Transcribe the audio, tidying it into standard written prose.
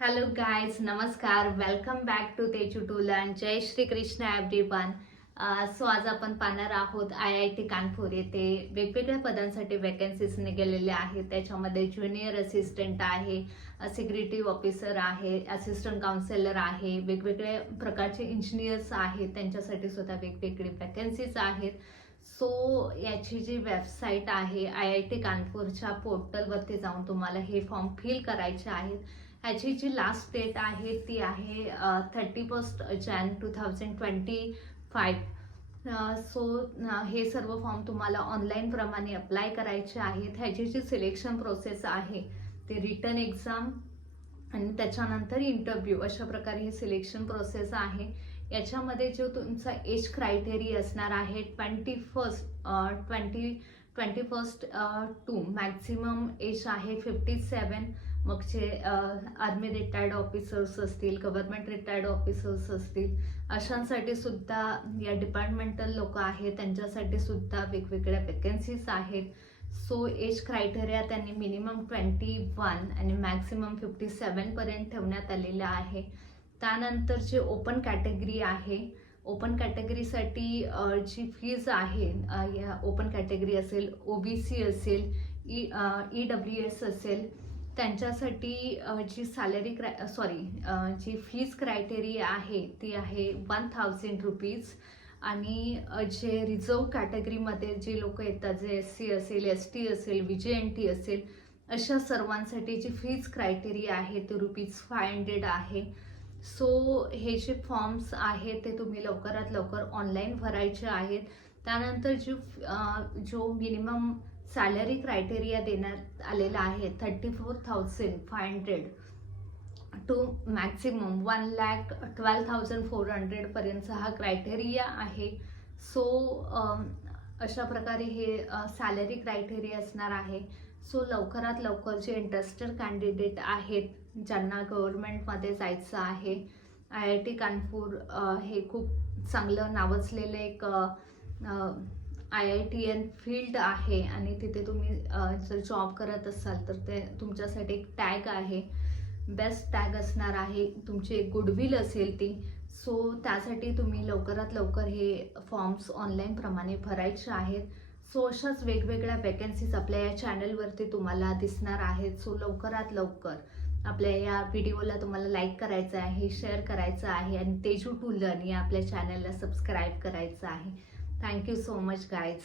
Hello guys, नमस्कार. Welcome back to Teju to learn. जय Shri Krishna everyone. So आज आपण पाहणार आहोत IIT कानपूर येथे वेगवेगळ्या पदांसाठी वॅकन्सीज निघालेल्या आहेत. त्याच्यामध्ये ज्युनियर असिस्टंट आहे, सिक्युरिटी ऑफिसर आहे, असिस्टंट काउन्सिलर आहे, वेगवेगळ्या प्रकारचे इंजिनियर्स आहेत, त्यांच्यासाठी सुद्धा वेगवेगळे वॅकन्सीज आहेत. सो याची जी वेबसाईट आहे IIT कानपूरच्या पोर्टलवरती जाऊन तुम्हाला हे फॉर्म फिल करायचे आहेत. ह्याची जी लास्ट डेट आहे ती आहे 31 जॅन 2025. सो हे सर्व फॉर्म तुम्हाला ऑनलाईन प्रमाणे अप्लाय करायचे आहेत. ह्याची जी सिलेक्शन प्रोसेस आहे ते रिटन एक्झाम आणि त्याच्यानंतर इंटरव्ह्यू अशा प्रकारे ही सिलेक्शन प्रोसेस आहे. याच्यामध्ये जो तुमचा एज क्रायटेरिया असणार आहे 21 टू मॅक्झिमम एज आहे 57. मग जे आर्मी रिटायर्ड ऑफिसर्स असतील, गव्हर्नमेंट रिटायर्ड ऑफिसर्स असतील, अशांसाठी सुद्धा या डिपार्टमेंटल लोक आहेत त्यांच्यासाठी सुद्धा वेगवेगळ्या वॅकन्सीज आहेत. सो एज क्रायटेरिया त्यांनी मिनिमम 21 आणि मॅक्सिमम 57 पर्यंत ठेवण्यात आलेलं आहे. त्यानंतर जे ओपन कॅटेगरी आहे, ओपन कॅटेगरीसाठी जी फीज आहे, या ओपन कॅटेगरी असेल, OBC असेल, EWS असेल, त्यांच्यासाठी जी जी फीज क्रायटेरिया आहे ती आहे 1000 रुपीज. आणि जे रिझर्व कॅटेगरीमध्ये जे लोक येतात, जे SC असेल, ST असेल, VJNT असेल, अशा सर्वांसाठी जी फीज क्रायटेरिया आहे ते ₹500 आहे. सो हे जे फॉर्म्स आहेत ते तुम्ही लवकरात लवकर ऑनलाईन भरायचे आहेत. त्यानंतर जो मिनिमम सॅलरी क्रायटेरिया देण्यात आलेला आहे 34,500 टू मॅक्सिमम 1,12,400 पर्यंतचा हा क्रायटेरिया आहे. सो अशा प्रकारे हे सॅलरी क्रायटेरिया असणार आहे. सो लवकरात लवकर जे इंटरेस्टेड कॅन्डिडेट आहेत, ज्यांना गव्हर्नमेंटमध्ये जायचं आहे, IIT कानपूर हे खूप चांगलं नावाजलेलं एक IITian फील्ड आहे आणि तिथे तुम्ही जर जॉब करत असाल तर ते तुमच्यासाठी एक टॅग आहे, बेस्ट टॅग असणार आहे, तुमची एक गुडविल असेल ती. सो त्यासाठी तुम्ही लवकरात लवकर हे फॉर्म्स ऑनलाईन प्रमाणे भरायचे आहेत. सो अशाच वेगवेगळ्या वॅकन्सीज आपल्या या चॅनलवरती तुम्हाला दिसणार आहेत. सो लवकरात लवकर आपल्या या व्हिडिओला तुम्हाला लाईक करायचं आहे, शेअर करायचं आहे आणि तेजू टू लर्न या आपल्या चॅनलला सबस्क्राईब करायचं आहे. Thank you so much guys.